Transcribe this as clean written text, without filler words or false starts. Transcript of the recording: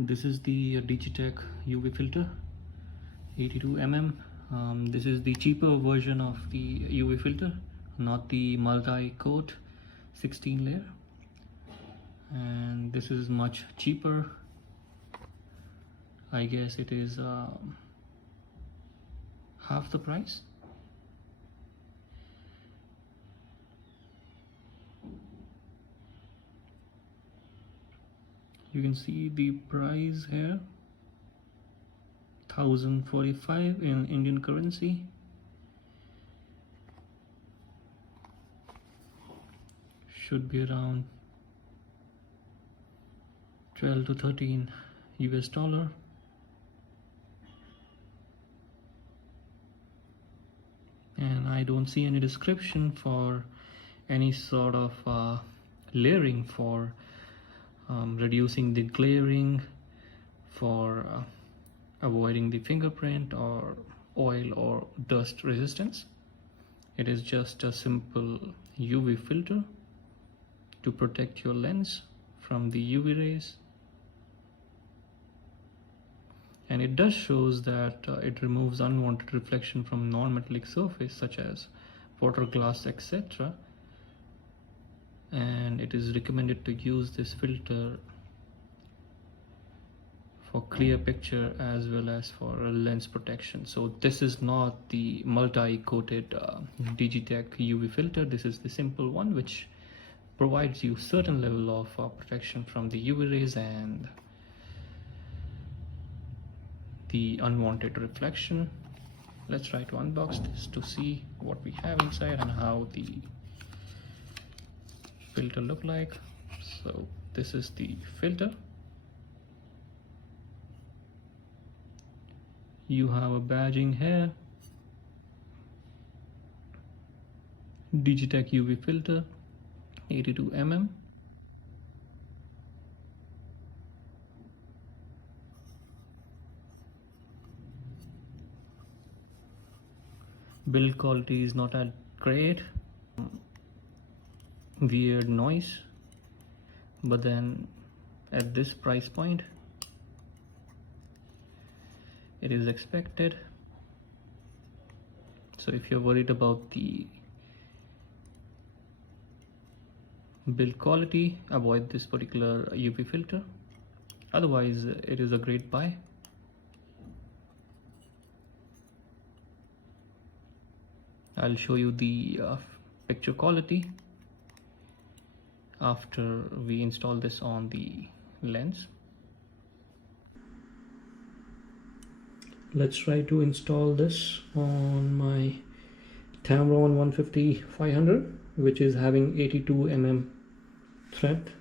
This is the DIGITEK UV filter 82mm. This is the cheaper version of the UV filter, not the multi-coat 16 layer, and this is much cheaper. I guess it is half the price. You can see the price here, 1045 in Indian currency. Should be around 12 to 13 US dollar. And I don't see any description for any sort of layering for reducing the glaring, for avoiding the fingerprint or oil or dust resistance. It is just a simple UV filter to protect your lens from the UV rays, and it does shows that it removes unwanted reflection from non-metallic surface such as water, glass, etc. And it is recommended to use this filter for clear picture as well as for lens protection. So this is not the multi-coated DIGITEK UV filter. This is the simple one which provides you certain level of protection from the UV rays and the unwanted reflection. Let's try to unbox this to see what we have inside and how the filter look like. So this is the filter. You have a badging here, DIGITEK UV filter 82mm. Build quality is not that great, weird noise, but then at this price point it is expected. So if you're worried about the build quality, avoid this particular UV filter. Otherwise it is a great buy. I'll show you the picture quality after we install this on the lens. Let's try to install this on my Tamron 150-500, which is having 82mm thread.